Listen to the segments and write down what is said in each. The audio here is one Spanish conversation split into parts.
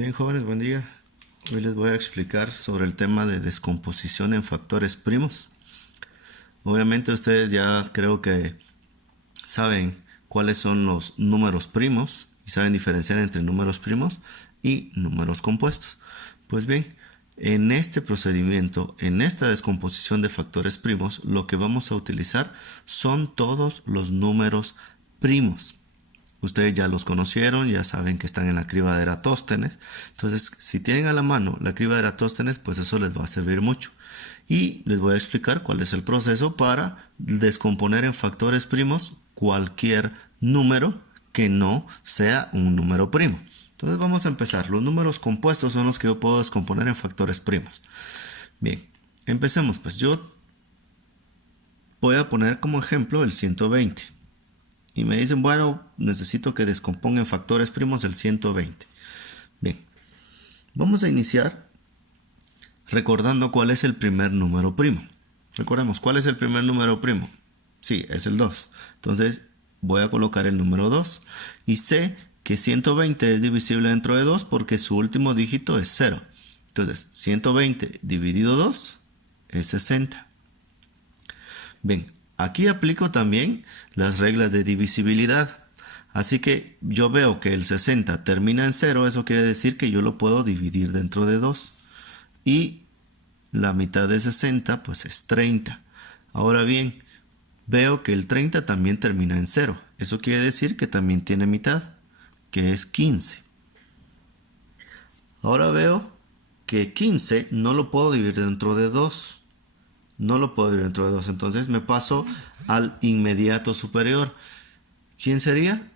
Bien, jóvenes, buen día. Hoy les voy a explicar sobre el tema de descomposición en factores primos. Obviamente ustedes ya creo que saben cuáles son los números primos y saben diferenciar entre números primos y números compuestos. Pues bien, en este procedimiento, en esta descomposición de factores primos, lo que vamos a utilizar son todos los números primos. Ustedes ya los conocieron, ya saben que están en la criba de Eratóstenes. Entonces, si tienen a la mano la criba de Eratóstenes, pues eso les va a servir mucho. Y les voy a explicar cuál es el proceso para descomponer en factores primos cualquier número que no sea un número primo. Entonces vamos a empezar. Los números compuestos son los que yo puedo descomponer en factores primos. Bien, empecemos. Pues yo voy a poner como ejemplo el 120. Y me dicen, bueno, necesito que descomponga en factores primos el 120. Bien, vamos a iniciar recordando cuál es el primer número primo. Recordemos, ¿cuál es el primer número primo? Sí, es el 2. Entonces, voy a colocar el número 2. Y sé que 120 es divisible dentro de 2 porque su último dígito es 0. Entonces, 120 dividido 2 es 60. Bien. Aquí aplico también las reglas de divisibilidad. Así que yo veo que el 60 termina en 0, eso quiere decir que yo lo puedo dividir dentro de 2. Y la mitad de 60 pues es 30. Ahora bien, veo que el 30 también termina en 0. Eso quiere decir que también tiene mitad, que es 15. Ahora veo que 15 no lo puedo dividir dentro de 2. No lo puedo dividir dentro de 2, entonces me paso al inmediato superior. ¿Quién sería?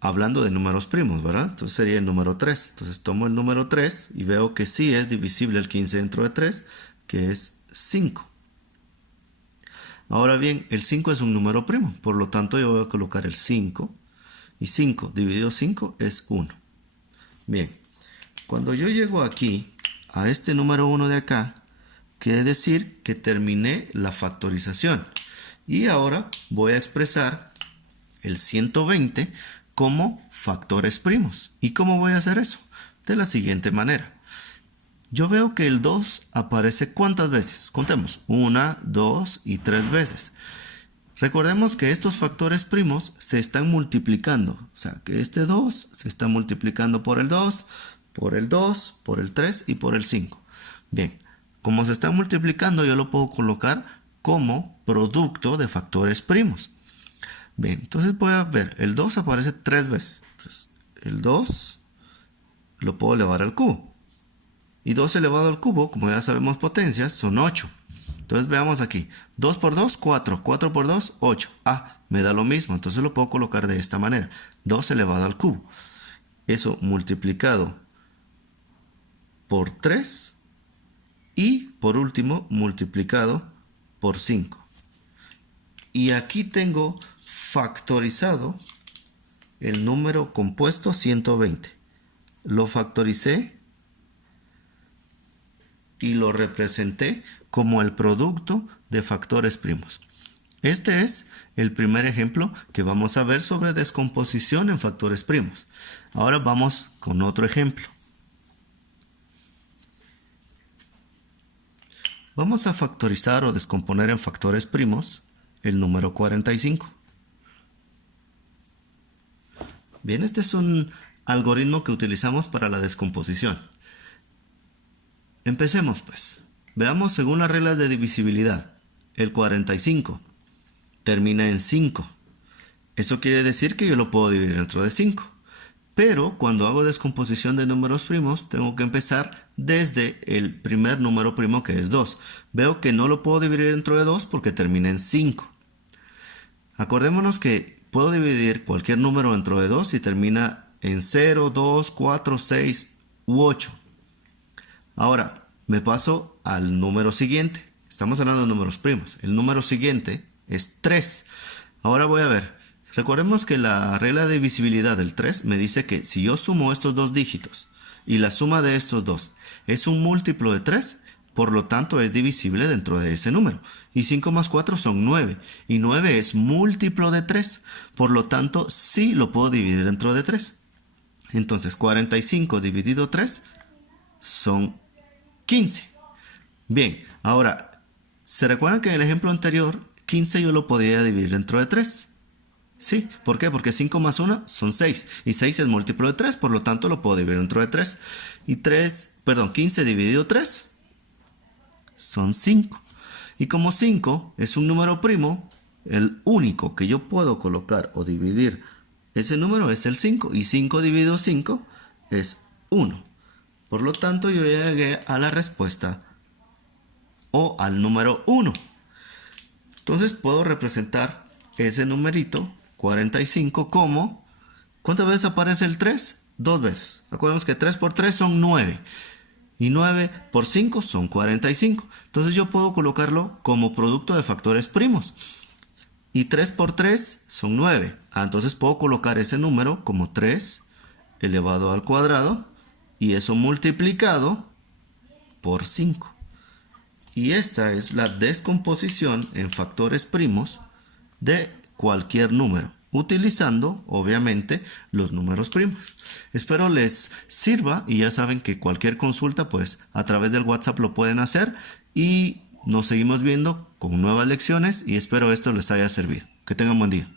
Hablando de números primos, ¿verdad? Entonces sería el número 3. Entonces tomo el número 3 y veo que sí es divisible el 15 dentro de 3, que es 5. Ahora bien, el 5 es un número primo, por lo tanto yo voy a colocar el 5. Y 5 dividido 5 es 1. Bien, cuando yo llego aquí, a este número 1 de acá, quiere decir que terminé la factorización. Y ahora voy a expresar el 120 como factores primos. ¿Y cómo voy a hacer eso? De la siguiente manera. Yo veo que el 2 aparece ¿cuántas veces? Contemos. 1, 2 y 3 veces. Recordemos que estos factores primos se están multiplicando. O sea, que este 2 se está multiplicando por el 2, por el 2, por el 3 y por el 5. Bien. Como se está multiplicando, yo lo puedo colocar como producto de factores primos. Bien, entonces voy a ver, el 2 aparece 3 veces. Entonces, el 2 lo puedo elevar al cubo. Y 2 elevado al cubo, como ya sabemos potencias, son 8. Entonces veamos aquí, 2 por 2, 4. 4 por 2, 8. Me da lo mismo, entonces lo puedo colocar de esta manera. 2 elevado al cubo. Eso multiplicado por 3. Y por último, multiplicado por 5. Y aquí tengo factorizado el número compuesto 120. Lo factoricé y lo representé como el producto de factores primos. Este es el primer ejemplo que vamos a ver sobre descomposición en factores primos. Ahora vamos con otro ejemplo. Vamos a factorizar o descomponer en factores primos el número 45. Bien, este es un algoritmo que utilizamos para la descomposición. Empecemos pues. Veamos según las reglas de divisibilidad. El 45 termina en 5. Eso quiere decir que yo lo puedo dividir dentro de 5. Pero cuando hago descomposición de números primos, tengo que empezar desde el primer número primo, que es 2. Veo que no lo puedo dividir dentro de 2 porque termina en 5. Acordémonos que puedo dividir cualquier número dentro de 2 si termina en 0, 2, 4, 6 u 8. Ahora, me paso al número siguiente. Estamos hablando de números primos. El número siguiente es 3. Ahora voy a ver. Recordemos que la regla de divisibilidad del 3 me dice que si yo sumo estos dos dígitos y la suma de estos dos es un múltiplo de 3, por lo tanto es divisible dentro de ese número. Y 5 más 4 son 9. Y 9 es múltiplo de 3, por lo tanto sí lo puedo dividir dentro de 3. Entonces 45 dividido 3 son 15. Bien, ahora, ¿se recuerdan que en el ejemplo anterior 15 yo lo podía dividir dentro de 3? Sí, ¿por qué? Porque 5 más 1 son 6 y 6 es múltiplo de 3, por lo tanto lo puedo dividir dentro de 3. Y 15 dividido 3 son 5. Y como 5 es un número primo, el único que yo puedo colocar o dividir ese número es el 5. Y 5 dividido 5 es 1. Por lo tanto, yo llegué a la respuesta o al número 1. Entonces puedo representar ese numerito 45 como... ¿Cuántas veces aparece el 3? 2 veces. Acuérdense que 3 por 3 son 9. Y 9 por 5 son 45. Entonces yo puedo colocarlo como producto de factores primos. Y 3 por 3 son 9. Entonces puedo colocar ese número como 3 elevado al cuadrado. Y eso multiplicado por 5. Y esta es la descomposición en factores primos de cualquier número, utilizando obviamente los números primos. Espero les sirva y ya saben que cualquier consulta pues a través del WhatsApp lo pueden hacer y nos seguimos viendo con nuevas lecciones y espero esto les haya servido. Que tengan buen día.